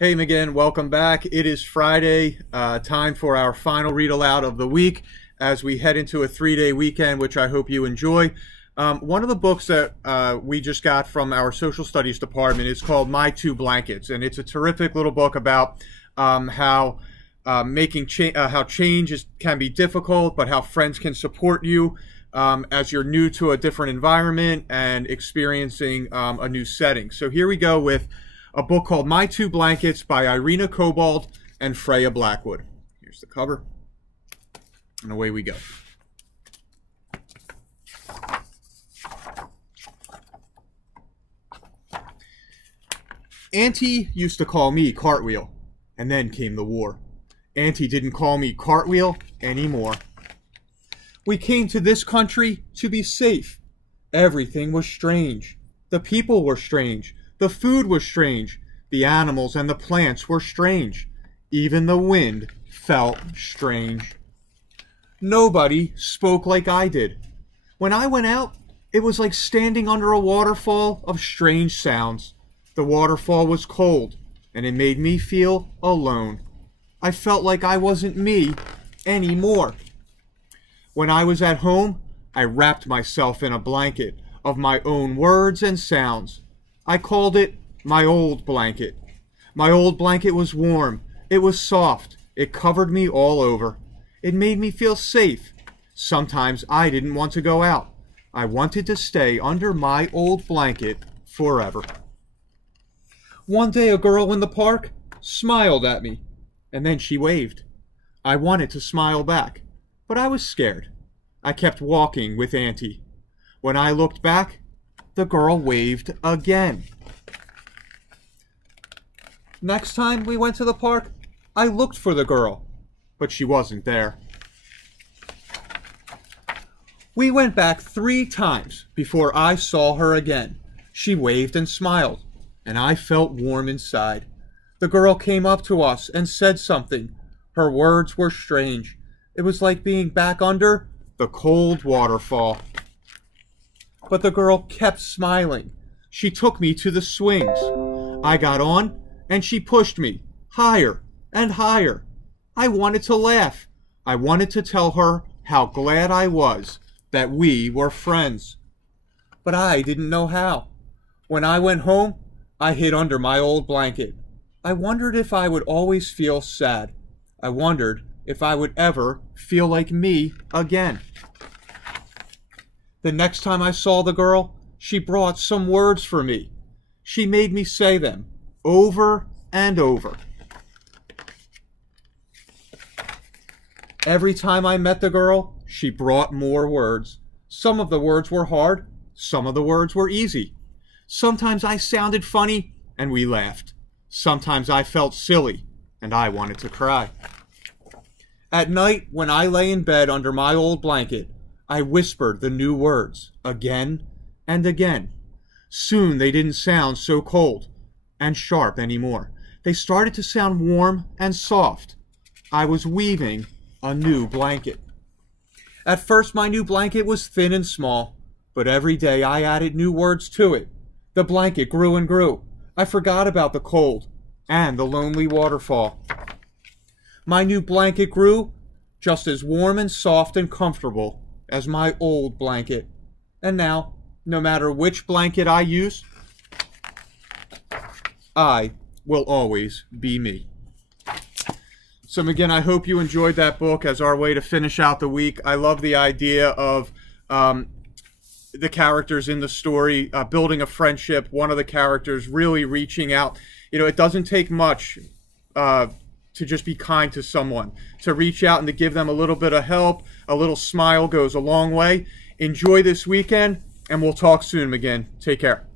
Hey McGinn, welcome back. It is Friday, time for our final read aloud of the week as we head into a 3-day weekend, which I hope you enjoy. One of the books that we just got from our social studies department is called My Two Blankets, and it's a terrific little book about how change can be difficult, but how friends can support you as you're new to a different environment and experiencing a new setting. So here we go with a book called My Two Blankets by Irina Cobalt and Freya Blackwood. Here's the cover, and away we go. Auntie used to call me Cartwheel, and then came the war. Auntie didn't call me Cartwheel anymore. We came to this country to be safe. Everything was strange. The people were strange. The food was strange. The animals and the plants were strange. Even the wind felt strange. Nobody spoke like I did. When I went out, it was like standing under a waterfall of strange sounds. The waterfall was cold, and it made me feel alone. I felt like I wasn't me anymore. When I was at home, I wrapped myself in a blanket of my own words and sounds. I called it my old blanket. My old blanket was warm. It was soft. It covered me all over. It made me feel safe. Sometimes I didn't want to go out. I wanted to stay under my old blanket forever. One day a girl in the park smiled at me, and then she waved. I wanted to smile back, but I was scared. I kept walking with Auntie. When I looked back, the girl waved again. Next time we went to the park, I looked for the girl, but she wasn't there. We went back 3 times before I saw her again. She waved and smiled, and I felt warm inside. The girl came up to us and said something. Her words were strange. It was like being back under the cold waterfall. But the girl kept smiling. She took me to the swings. I got on, and she pushed me higher and higher. I wanted to laugh. I wanted to tell her how glad I was that we were friends. But I didn't know how. When I went home, I hid under my old blanket. I wondered if I would always feel sad. I wondered if I would ever feel like me again. The next time I saw the girl, she brought some words for me. She made me say them over and over. Every time I met the girl, she brought more words. Some of the words were hard, some of the words were easy. Sometimes I sounded funny, and we laughed. Sometimes I felt silly, and I wanted to cry. At night, when I lay in bed under my old blanket, I whispered the new words again and again. Soon they didn't sound so cold and sharp anymore. They started to sound warm and soft. I was weaving a new blanket. At first, my new blanket was thin and small, but every day I added new words to it. The blanket grew and grew. I forgot about the cold and the lonely waterfall. My new blanket grew just as warm and soft and comfortable as my old blanket. And now, no matter which blanket I use, I will always be me. So again, I hope you enjoyed that book as our way to finish out the week. I love the idea of the characters in the story building a friendship, one of the characters really reaching out. You know, it doesn't take much to just be kind to someone, to reach out and to give them a little bit of help. A little smile goes a long way. Enjoy this weekend, and we'll talk soon again. Take care.